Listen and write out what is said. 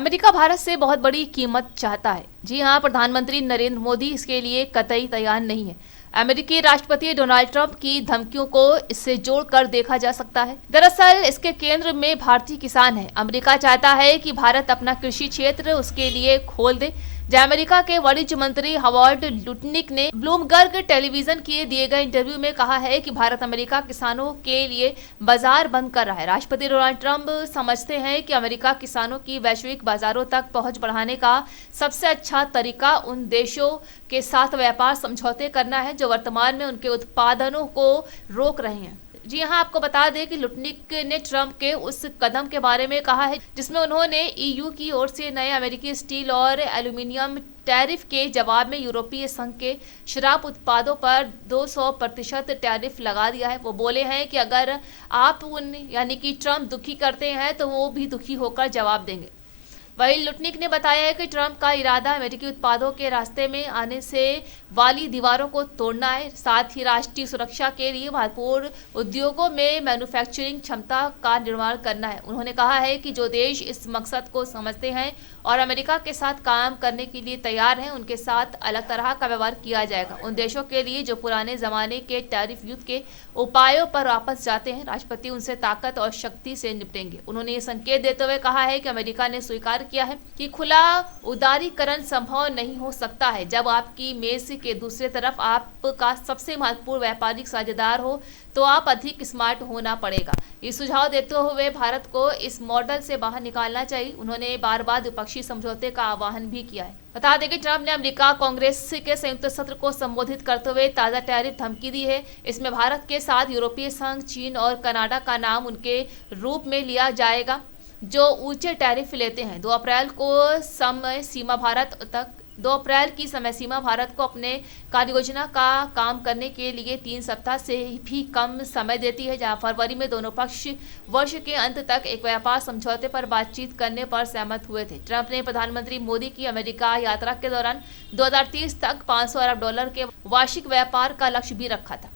America Bharat से बहुत बड़ी कीमत चाहता है। जी हां, प्रधानमंत्री नरेंद्र मोदी इसके लिए कतई तैयार नहीं है। अमेरिकी राष्ट्रपति डोनाल्ड ट्रंप की धमकियों को इससे जोड़कर देखा जा सकता है। दरअसल इसके केंद्र में भारतीय किसान है। अमेरिका चाहता है कि भारत अपना कृषि क्षेत्र उसके लिए खोल दे। अमेरिका के वाणिज्य मंत्री हॉवर्ड लुटनिक ने ब्लूमबर्ग टेलीविजन के दिए गए इंटरव्यू में कहा है कि भारत अमेरिका किसानों के लिए बाजार बंद कर रहा है। राष्ट्रपति डोनाल्ड ट्रंप समझते हैं कि अमेरिका किसानों की वैश्विक बाजारों तक पहुंच बढ़ाने का सबसे अच्छा तरीका उन देशों के साथ व्यापार समझौते करना है जो वर्तमान में उनके उत्पादनों को रोक रहे हैं। जी हाँ, आपको बता दें कि लुटनिक ने ट्रंप के उस कदम के बारे में कहा है जिसमें उन्होंने ईयू की ओर से नए अमेरिकी स्टील और एल्यूमिनियम टैरिफ के जवाब में यूरोपीय संघ के शराब उत्पादों पर 200% टैरिफ लगा दिया है। वो बोले हैं कि अगर आप यानी कि ट्रंप दुखी करते हैं तो वो भी दुखी होकर जवाब देंगे। वहीं लुटनिक ने बताया है कि ट्रंप का इरादा अमेरिकी उत्पादों के रास्ते में आने से वाली दीवारों को तोड़ना है, साथ ही राष्ट्रीय सुरक्षा के लिए महत्वपूर्ण उद्योगों में मैन्युफैक्चरिंग क्षमता का निर्माण करना है। उन्होंने कहा है कि जो देश इस मकसद को समझते हैं और अमेरिका के साथ काम करने के लिए तैयार हैं, उनके साथ अलग तरह का व्यवहार किया जाएगा। उन देशों के लिए जो पुराने जमाने के टैरिफ युद्ध के उपायों पर वापस जाते हैं, राष्ट्रपति उनसे ताकत और शक्ति से निपटेंगे। उन्होंने ये संकेत देते हुए कहा है कि अमेरिका ने स्वीकार किया है कि खुला उदारीकरण संभव नहीं हो सकता है जब आपकी मेज के दूसरे तरफ आपका सबसे महत्वपूर्ण व्यापारिक साझेदार हो, तो आप अधिक स्मार्ट होना पड़ेगा। ये सुझाव देते हुए भारत को इस मॉडल से बाहर निकालना चाहिए। उन्होंने बार बार द्विपक्षीय समझौते का आह्वान भी किया है। बता दें कि ट्रंप ने अमेरिका कांग्रेस के संयुक्त सत्र को संबोधित करते हुए ताजा टैरिफ धमकी दी है। इसमें भारत के साथ यूरोपीय संघ, चीन और कनाडा का नाम उनके रूप में लिया जाएगा जो ऊंचे टैरिफ लेते हैं। 2 अप्रैल की समय सीमा भारत को अपने कार्य योजना का काम करने के लिए 3 सप्ताह से भी कम समय देती है, जहां फरवरी में दोनों पक्ष वर्ष के अंत तक एक व्यापार समझौते पर बातचीत करने पर सहमत हुए थे। ट्रंप ने प्रधानमंत्री मोदी की अमेरिका यात्रा के दौरान 2030 तक $500 अरब के वार्षिक व्यापार का लक्ष्य भी रखा था।